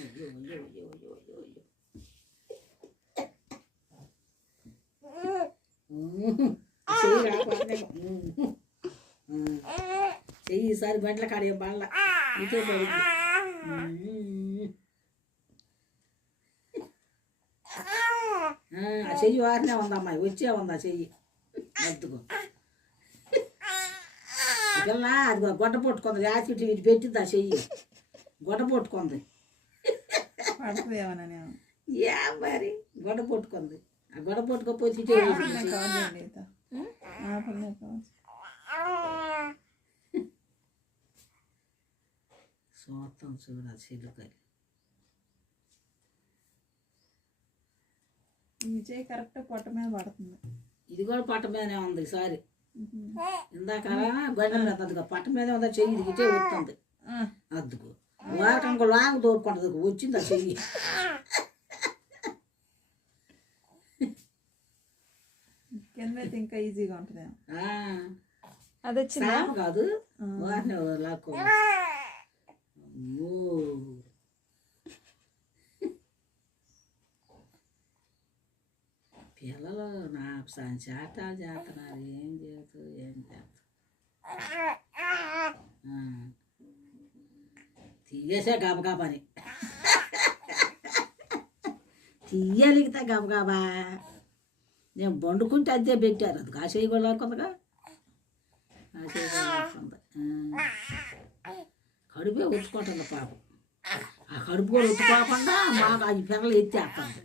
అయ్యో అయ్యో అయ్యో అయ్యో అయ్యో అయ్యో చెయ్యి రాకపోతేమో చెయ్యి ఈసారి బండ్ల కాడే బాళ్ళ ఇటే పడింది. ఆ చెయ్యి వారినే ఉందమ్మాయి, వచ్చే ఉందా చెయ్యి అద్దుకో పిల్ల. అది గొడ్డ పట్టుకుంది, యాసిడ్ ఇటు పెట్టింది ఆ చెయ్యి గొడ్డ పట్టుకుంది. ఏ మరి గొడ్డ పట్టుకుంది, ఆ గొడ్డ పట్టుకోపోతే ఇటే సొత్తం చూడ చెల్లుకాయ. విజయ్ కరెక్ట్ పొట్ట మీద పడుతుంది. ఇది కూడా పట్ట మీదనే ఉంది ఈసారి. ఇందాక గొడ్డ మీద అద్దుకో పట్ట మీద ఉందా చెయ్యి, ఇటే వస్తుంది అద్దుకో. వారకం లాంగ్ తోడుకుంటుంది, వచ్చింది ఆ చెయ్యి. కింద అయితే ఇంకా ఈజీగా ఉంటుంది. అది వచ్చింది కాదు వారిని లాక్కో. పిల్లలు నాకు సంచాటాలు చేస్తున్నారు, ఏం చేస్తూ ఏం చేస్తారు. తీయేసే గబగబాని తీయలిగితే గబగబా. నేను వండుకుంటే అదే పెట్టారు, అది కాసేయి కూడా లేకుందిగా, కాసేయి కూడా లేకుంది. కడుపే ఉత్తుకుంటుంది పాపం. ఆ కడుపు కూడా ఉత్తుకోకుండా మాకు అది పిల్లలు ఎత్తేస్తుంది.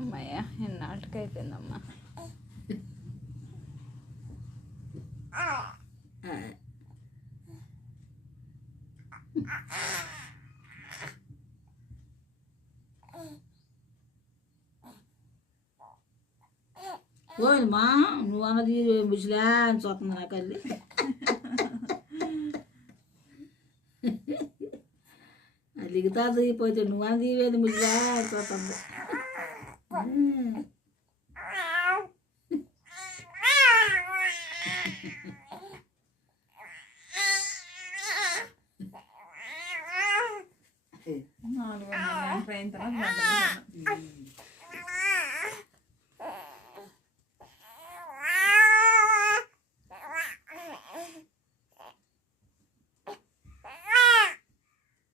అమ్మయ్య ఎన్నాళ్ళకి అయిపోయిందమ్మా. పోయిందమ్మా, నువ్వు అన్నది ముసలా అని చూస్తుంది నాకు అది. లిగుతుంది పోతే నువ్వు అన్నది వేది ముసలా అని చూస్తుంది. అయిన తర్వాత